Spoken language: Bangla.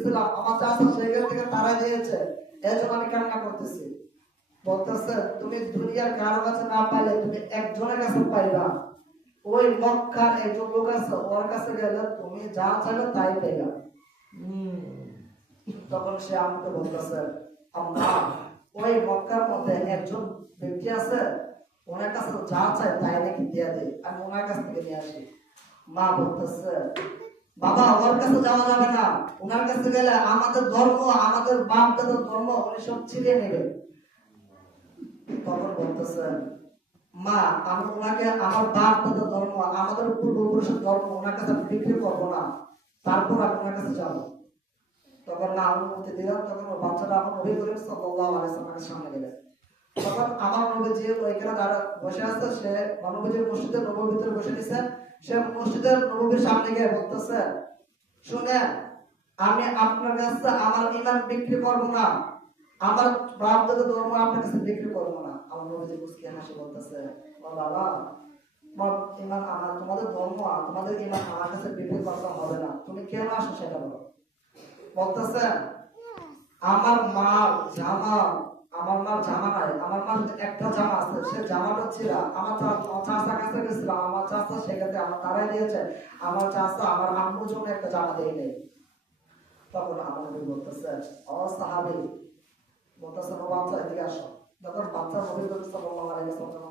দিয়েছিলাম, আমার চাচা সেখান থেকে তারা দিয়েছে, এই জন্য আমি কান্না করতেছি। বলতেছে তুমি দুনিয়ার কারো কাছে না পাইলে তুমি একজনের কাছে পাইবা, ওই মক্কার একজন লোক আছে, ওর কাছে গেলে তুমি যা চাইবে তাই পাইবা। তখন সে আমাকে বলতেছে আম্মা, ওই মক্কার মধ্যে একজন ব্যক্তি আছে, ওনার কাছে যা চাই তাই নাকি দিয়ে দেয়, আমি ওনার কাছ থেকে নিয়ে আসি। মা বলতেছে বাবা, ওর কাছে যাওয়া যাবে না, ওনার কাছে গেলে আমাদের ধর্ম, আমাদের বাপ দাদার ধর্ম উনি সব ছিনিয়ে নেবে। তখন বলতেছেন মা, আমি ওনাকে আমার বাপ দাদার ধর্ম, আমাদের পূর্বপুরুষের ধর্ম ওনার কাছে বিক্রি করবো না, তারপর আমি ওনার কাছে যাবো। তখন না অনুমতি দিলাম। তখন বাচ্চাটা আমার নবী করিম সাল্লাল্লাহু আলাইহি ওয়াসাল্লামের সামনে গেলেন। তখন আমার নবীজি ওইখানে দাঁড়া বসে আছে, সে নবীজির মসজিদের নববীর ভিতরে বসে নিছেন। সে মসজিদের নববীর সামনে গিয়ে বলতেছে শুনেন, আমি আপনার কাছে আমার ঈমান বিক্রি করব না, আমার বাপ দাদার ধর্ম আপনার কাছে বিক্রি করব না। আমার নবীজি মুস্কি হাসি বলতেছে ও বাবা, তোমার ঈমান আমার, তোমাদের ধর্ম তোমাদের ঈমান আমার কাছে বিক্রি করতে হবে না, তুমি কেন আসো সেটা বলো। বলতেছে আমার মার জামা, আমার মার জামা নাই, আমার মার একটা জামা আছে, সে জামাটা ছিল আমার চাচার কাছে গেছিলাম, আমার চাচা সেখানে আমার তারাই দিয়েছে, আমার চাচা আমার আম্মুর জন্য একটা জামা দেয় নেই। তখন আমার নবী বলতেছে ও সাহাবী, বলতেছে বাচ্চা এদিকে আসো। যখন বাচ্চা নবী সাল্লাল্লাহু আলাইহি ওয়াসাল্লাম